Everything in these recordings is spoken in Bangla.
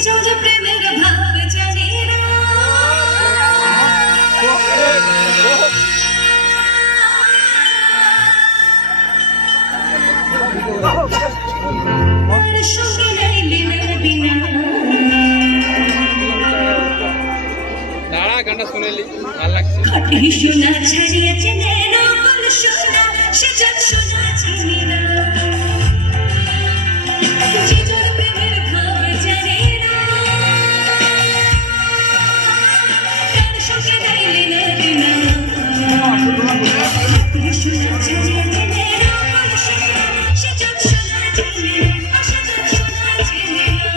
জন প্রেমের ভাব জানে না তার সঙ্গে নাইলে না দিনা দাঁড়া গানটা শুনেলি ভালো লাগছে খাটি সোনা ছাড়িয়েছে নেনো বল সোনা সে জন সোনা চিনি না যে জন প্রেমের ভাব জানে না তার সঙ্গে নাইলে না দিনা খাটি সোনা ছাড়িয়েছে নেনো বল সোনা সে জন সোনা চিনি না সে জন সোনা চিনি না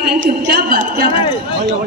Thank you. क्या बात